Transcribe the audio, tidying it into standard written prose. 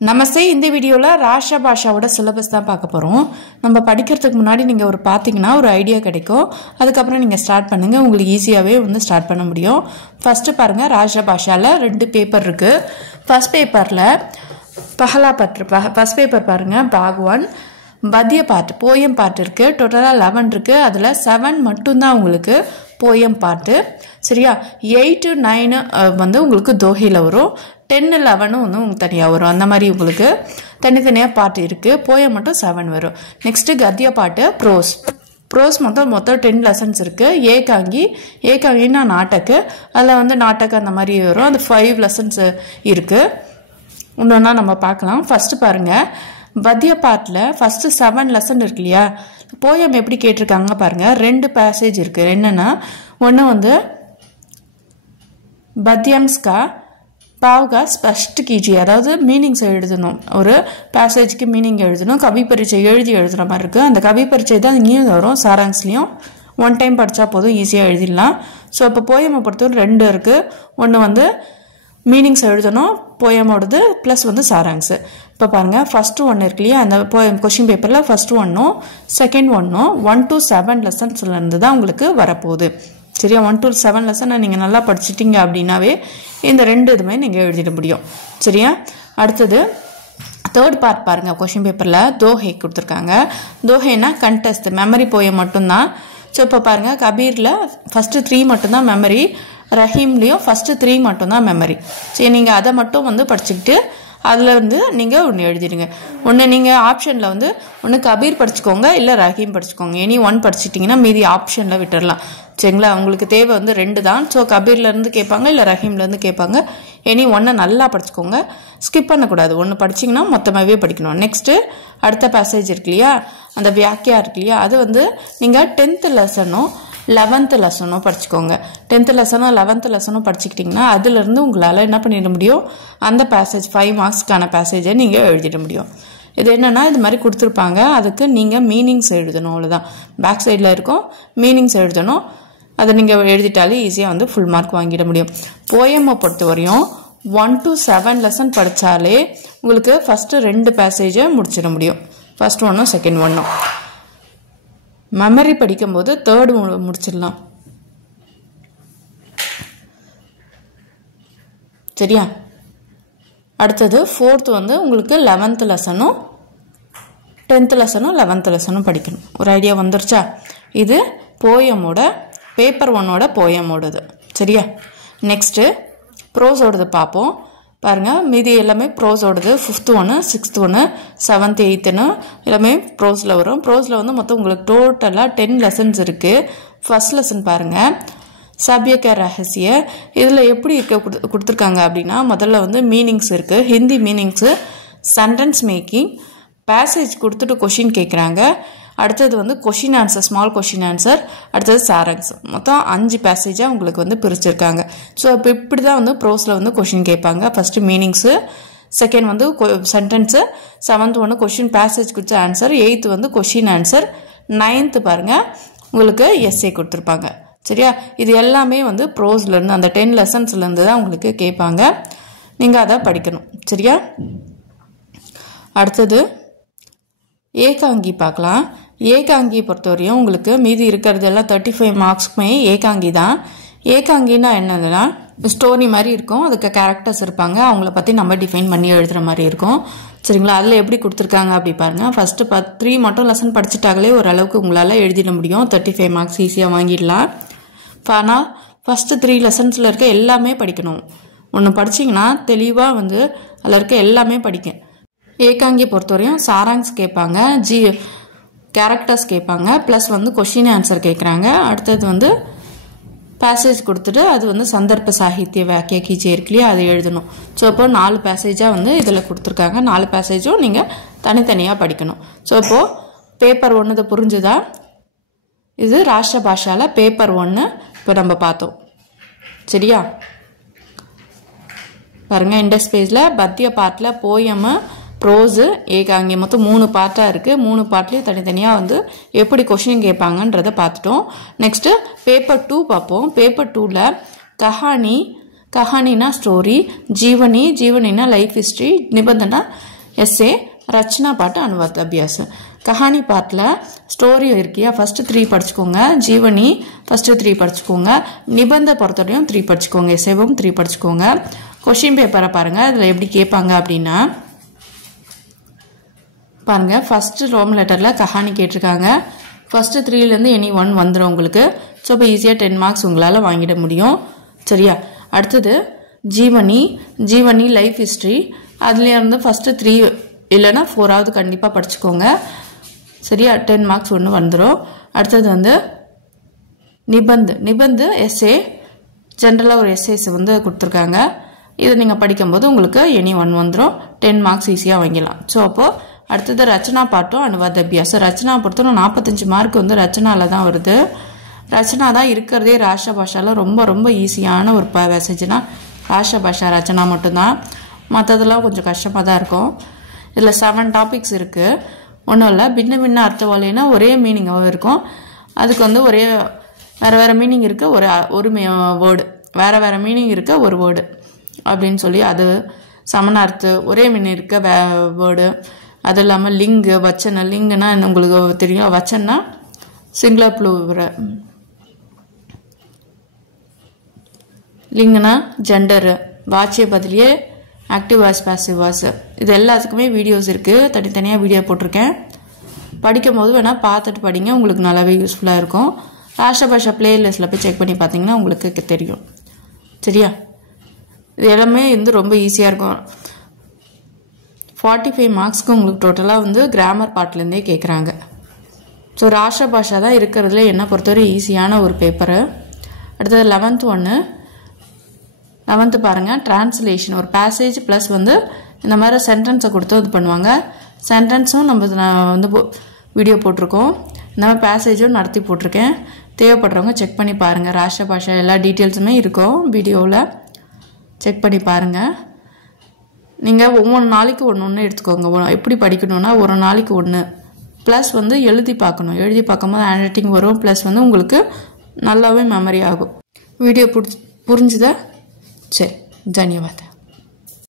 நமஸ்தே. இந்த வீடியோல ராஷ்டிர பாஷாவோட சிலபஸ் தான் பார்க்க போறோம். நம்ம படிக்கிறதுக்கு முன்னாடி நீங்க ஒரு பாத்தீங்கன்னா ஒரு ஐடியா கிடைக்கும். அதுக்கப்புறம் நீங்க ஸ்டார்ட் பண்ணுங்க. உங்களுக்கு ஈஸியாவே ஸ்டார்ட் பண்ண முடியும். ஃபர்ஸ்ட் பாருங்க, ராஷ்டிர பாஷால 2 பேப்பர் இருக்கு. ஃபர்ஸ்ட் பேப்பர்ல பஹலா பற்று ஃபர்ஸ்ட் பேப்பர் பாருங்க, பாகவான் பத்திய பாட்டு போயம் பாட்டு இருக்கு. டோட்டலா 11 இருக்கு. அதுல 7 மட்டும்தான் உங்களுக்கு போயம் பாட்டு. சரியா? 8 9 உங்களுக்கு தோஹையில வரும். 10 11 உங்களுக்கு தனியாக வரும். அந்த மாதிரி உங்களுக்கு தனித்தனியாக பாட்டு இருக்குது. போயம் மட்டும் 7 வரும். நெக்ஸ்ட்டு கத்திய பாட்டு ப்ரோஸ் மொத்தம் 10 லெசன்ஸ் இருக்குது. ஏகாங்கின்னா நாட்டக்கு, அதில் நாட்டக்கு அந்த மாதிரி வரும். அது 5 லெசன்ஸ் இருக்குது. இன்னொன்னா நம்ம பார்க்கலாம். ஃபர்ஸ்ட் பாருங்கள், பத்திய பாட்டில் ஃபஸ்ட்டு 7 லெசன் இருக்கு இல்லையா? போயம் எப்படி கேட்டிருக்காங்க பாருங்கள். 2 பேசேஜ் இருக்குது. என்னென்னா, ஒன்று பத்தியம்ஸ்கா பாவ்கா ஸ்பஷ்ட் கீஜி, அதாவது மீனிங்ஸ் எழுதணும். ஒரு பேசேஜ்க்கு மீனிங் எழுதணும். கவி பரீட்சை எழுதுகிற மாதிரி இருக்குது. அந்த கவி பரீட்சை தான் இங்கேயும் வரும், சாராங்ஸ்லேயும். 1 டைம் படித்தா போதும், ஈஸியாக எழுதிடலாம். ஸோ இப்போ போயமை பொறுத்தவரை 2 இருக்குது. ஒன்று மீனிங்ஸ் எழுதணும் போயமோடது, ப்ளஸ் சாராங்ஸு. இப்போ பாருங்கள், ஃபஸ்ட்டு 1 இருக்கு இல்லையா? அந்த கொஷின் பேப்பரில் ஃபஸ்ட்டு 1 செகண்ட் 1 to 7 லெசன்ஸ்லேருந்து தான் உங்களுக்கு வரப்போகுது. சரியா? 1 to 7 லெசனை நீங்கள் நல்லா படிச்சிட்டிங்க அப்படின்னாவே இந்த 2 இதுவுமே நீங்கள் எழுதிட முடியும். சரியா? அடுத்தது தேர்ட் பார்ட் பாருங்கள். கொஷின் பேப்பரில் தோஹை கொடுத்துருக்காங்க. தோஹைனா கண்டெஸ்ட், மெமரி போயம் மட்டும்தான். ஸோ இப்போ பாருங்கள், கபீரில் ஃபஸ்ட்டு 3 மட்டும்தான் மெமரி, ரஹீம்லேயும் ஃபஸ்ட்டு 3 மட்டும்தான் மெமரி. சரி, நீங்கள் அதை மட்டும் படிச்சுக்கிட்டு அதில் நீங்கள் ஒன்று எழுதிடுங்க. ஒன்று நீங்கள் ஆப்ஷனில் ஒன்று கபீர் படிச்சுக்கோங்க, இல்லை ரஹீம் படிச்சுக்கோங்க. எனி 1 படிச்சிட்டிங்கன்னா மீதி ஆப்ஷனில் விட்டுடலாம். சரிங்களா? உங்களுக்கு தேவை 2 தான். ஸோ கபீர்லேருந்து கேட்பாங்க, இல்லை ரஹீம்லேருந்து கேட்பாங்க. எனி 1 நல்லா படிச்சுக்கோங்க, ஸ்கிப் பண்ணக்கூடாது. 1 படிச்சிங்கன்னா மொத்தமாகவே படிக்கணும். நெக்ஸ்ட்டு அடுத்த பேசேஜ் இருக்கு இல்லையா? அந்த வியாக்கியா இருக்கு இல்லையா? அது நீங்கள் 10th லெசனும் 11th லெசனும் படிச்சுக்கோங்க. 10th லெசனும் 11th லெசனும் படிச்சுக்கிட்டிங்கன்னா அதுலேருந்து உங்களால் என்ன பண்ணிட முடியும்? அந்த பேசேஜ் 5 மார்க்ஸ்க்கான பேசேஜை நீங்கள் எழுதிட முடியும். இது என்னென்னா, இது மாதிரி கொடுத்துருப்பாங்க. அதுக்கு நீங்கள் மீனிங்ஸ் எழுதணும். அவ்வளோதான். பேக் சைடில் இருக்கும், மீனிங்ஸ் எழுதணும். அதை நீங்கள் எழுதிட்டாலே ஈஸியாக ஃபுல் மார்க் வாங்கிட முடியும். போயமை பொறுத்த வரையும் 1 to 7 லெசன் படித்தாலே உங்களுக்கு ஃபஸ்ட்டு 2 பேசேஜை முடிச்சிட முடியும். First 1 second 1. மெமரி படிக்கும்போது 3rd முடிச்சிடலாம். சரியா? அடுத்தது 4th உங்களுக்கு 11th லெசனும் 10th லெசனும் 11th லெசனும் படிக்கணும். ஒரு ஐடியா வந்துருச்சா? இது போயமோட பேப்பர் 1ஓட போயமோடது. சரியா? நெக்ஸ்ட்டு ப்ரோஸோடது பார்ப்போம். பாருங்கள், மீதி எல்லாமே ப்ரோஸோடது. 5th 1 6th 1 7th 8th எல்லாமே ப்ரோஸில் வரும். ப்ரோஸில் மொத்தம் உங்களுக்கு டோட்டலாக 10 லெசன்ஸ் இருக்குது. ஃபர்ஸ்ட் லெசன் பாருங்கள், சபியக்க ரகசிய. இதில் எப்படி கொடுத்துருக்காங்க அப்படின்னா, முதல்ல மீனிங்ஸ் இருக்குது. Hindi meanings, sentence making, passage கொடுத்துட்டு கொஷின் கேட்குறாங்க. அடுத்தது question answer, small question answer. அடுத்தது சாரங்ஸ். மொத்தம் 5 பேசேஜாக உங்களுக்கு பிரிச்சிருக்காங்க. ஸோ இப்போ இப்படி தான் ப்ரோஸில் கொஷின் கேட்பாங்க. First meanings, second sentence, 7th 1 question passage கொடுத்த answer, 8th question answer, 9th பாருங்கள் உங்களுக்கு எஸ்ஏ கொடுத்துருப்பாங்க. சரியா? இது எல்லாமே ப்ரோஸ்லேருந்து அந்த 10 லெசன்ஸ்லேருந்து தான் உங்களுக்கு கேட்பாங்க. நீங்கள் அதை படிக்கணும். சரியா? அடுத்தது ஏகாங்கி பார்க்கலாம். ஏகாங்கி பொறுத்தவரையும் உங்களுக்கு மீதி இருக்கிறதெல்லாம் 35 மார்க்ஸ்க்குமே ஏகாங்கி தான். ஏகாங்கின்னா என்னதுன்னா, ஸ்டோரி மாதிரி இருக்கும். அதுக்கு கேரக்டர்ஸ் இருப்பாங்க. அவங்கள பற்றி நம்ம டிஃபைன் பண்ணி எழுதுகிற மாதிரி இருக்கும். சரிங்களா? அதில் எப்படி கொடுத்துருக்காங்க அப்படி பாருங்கள். ஃபஸ்ட்டு 3 மட்டும் லெசன் படிச்சுட்டாங்களே ஓரளவுக்கு உங்களால் எழுதிட முடியும். 35 மார்க்ஸ் ஈஸியாக வாங்கிடலாம். ஆனால் ஃபஸ்ட்டு 3 லெசன்ஸில் இருக்க எல்லாமே படிக்கணும். ஒன்று படிச்சிங்கன்னா தெளிவாக அதில் இருக்க எல்லாமே படிக்க. ஏகாங்கி பொறுத்தவரையும் சாராங்ஸ் கேட்பாங்க, கேரக்டர்ஸ் கேட்பாங்க, ப்ளஸ் கொஷின் ஆன்சர் கேட்குறாங்க. அடுத்தது பேசேஜ் கொடுத்துட்டு அது சந்தர்ப்ப சாகித்ய வாக்கிய கீச்சே இருக்கு இல்லையா? அதை எழுதணும். ஸோ இப்போ 4 பேசேஜாக இதில் கொடுத்துருக்காங்க. 4 பேசேஜும் நீங்கள் தனித்தனியாக படிக்கணும். ஸோ இப்போது பேப்பர் 1 இது புரிஞ்சுதா? இது ராஷ்டிர பாஷாவில் பேப்பர் 1 இப்போ நம்ம பார்த்தோம். சரியா? பாருங்கள், இண்டெக்ஸ் பேஜில் பத்திய பாட்டில் போயமு, ப்ரோஸு, ஏகாங்கி மொத்தம் 3 பார்ட்டாக இருக்குது. 3 பார்ட்லேயும் தனித்தனியாக எப்படி கொஷின் கேட்பாங்கன்றதை பார்த்துட்டோம். நெக்ஸ்ட்டு பேப்பர் 2 பார்ப்போம். பேப்பர் 2ல் கஹானி, कहानीना स्टोरी, जीवनी जीवनीना लाइफ हिस्ट्री, निबंधना एस्से, रचना पार्ट अनुवाद अभ्यास. कहानी पार्टல ஸ்டோரி இருக்கியா ஃபர்ஸ்ட் 3 படிச்சுக்கோங்க, ஜீவனி ஃபர்ஸ்ட் 3 படிச்சுக்கோங்க, நிபந்த பொறுத்தவரையும் 3 படிச்சுக்கோங்க, எஸ்ஏவும் 3 படிச்சுக்கோங்க. क्वेश्चन பேப்பரை பாருங்க, அதுல எப்படி கேட்பாங்க அப்படினா பாருங்க. ஃபர்ஸ்ட் ரோம் லெட்டர்ல கஹானி கேட்டிருக்காங்க. ஃபர்ஸ்ட் 3 ல இருந்து எனி 1 வந்துரும் உங்களுக்கு. சோ இப்போ ஈஸியா 10 மார்க்ஸ் உங்களால வாங்கிட முடியும். சரியா? அடுத்து ஜீவனி, ஜீவனி லைஃப் ஹிஸ்டரி, அதுல இருந்து ஃபர்ஸ்ட் 3 இல்லனா 4 ஆவது கண்டிப்பா படிச்சுக்கோங்க. சரியா? 10 மார்க்ஸ் ஒன்னு வந்துரும். அடுத்து வந்து நிபந்த், நிபந்த் எஸ்ஏ, ஜெனரலா ஒரு எஸ்ஏஸ் வந்து கொடுத்திருக்காங்க. இத நீங்க படிக்கும்போது உங்களுக்கு எனி 1 வந்துரும். 10 மார்க்ஸ் ஈஸியா வாங்கிடலாம். சோ அப்போ அடுத்து ரச்சனா பாட்டும் அனுவாத அபியாசம். ரச்சனா பொறுத்தவரை 45 மார்க் வந்து ரச்சனால தான் வருது. ரச்சனா தான் இருக்கிறதே ராஷ்டிர பாஷால ரொம்ப ரொம்ப ஈஸியான ஒரு பேசேஜ்னா ராஷ்டிர பாஷா ரச்சனா மட்டும்தான். மற்றதெல்லாம் கொஞ்சம் கஷ்டமாக தான் இருக்கும். இதில் 7 டாபிக்ஸ் இருக்குது. ஒன்றும் இல்லை, பின்ன பின்ன அர்த்தவாலேனா ஒரே மீனிங்காகவும் இருக்கும். அதுக்கு வந்து ஒரே வேறு வேறு மீனிங் இருக்குது, ஒரு வேர்டு வேறு வேறு மீனிங் இருக்க ஒரு வேர்டு அப்படின்னு சொல்லி அது சமனார்த்து ஒரே மீனிங் இருக்க வேர்டு. அது இல்லாமல் லிங்கு, வச்சன. லிங்குனா உங்களுக்கு தெரியும், வச்சன்னா சிங்குலர் ப்ளூரல், லிங்குனா ஜெண்டரு, வாட்சிய பதிலியே ஆக்டிவ் வாய்ஸ், பாசிவ் வாய்ஸ். இது எல்லாத்துக்குமே வீடியோஸ் இருக்குது, தனித்தனியாக வீடியோ போட்டிருக்கேன். படிக்கும் போது வேணால் பார்த்துட்டு படிங்க, உங்களுக்கு நல்லாவே யூஸ்ஃபுல்லாக இருக்கும். ராஷ்டிர பாஷா பிளேலிஸ்ட்டில் போய் செக் பண்ணி பார்த்தீங்கன்னா உங்களுக்கு தெரியும். சரியா? இது எல்லாமே வந்து ரொம்ப ஈஸியாக இருக்கும். 45 மார்க்ஸ்க்கு உங்களுக்கு டோட்டலாக வந்து கிராமர் பார்ட்லேருந்தே கேட்குறாங்க. ஸோ ராஷ்டிர பாஷா தான் இருக்கிறதுல என்ன பொறுத்தவரை ஈஸியான ஒரு பேப்பரு. அடுத்தது 11th ஒன்று. 11th பாருங்கள், டிரான்ஸ்லேஷன். ஒரு பேசேஜ் ப்ளஸ் வந்து இந்த மாதிரி சென்டென்ஸை கொடுத்து இது பண்ணுவாங்க. சென்டென்ஸும் நான் வந்து வீடியோ போட்டிருக்கோம். இந்த மாதிரி பேசேஜும் நடத்தி போட்டிருக்கேன். தேவைப்படுறவங்க செக் பண்ணி பாருங்கள். ராஷ்டிர பாஷா எல்லா டீட்டெயில்ஸுமே இருக்கும் வீடியோவில், செக் பண்ணி பாருங்கள். நீங்கள் ஒவ்வொரு நாளைக்கு ஒன்று எடுத்துக்கோங்க. எப்படி படிக்கணும்னா ஒரு நாளைக்கு ஒன்று ப்ளஸ் வந்து எழுதி பார்க்கணும். எழுதி பார்க்கும்போது ஹேண்ட் ரைட்டிங் வரும், ப்ளஸ் வந்து உங்களுக்கு நல்லாவே மெமரி ஆகும். வீடியோ புரிஞ்சுதா? சரி, தன்யவாதம்.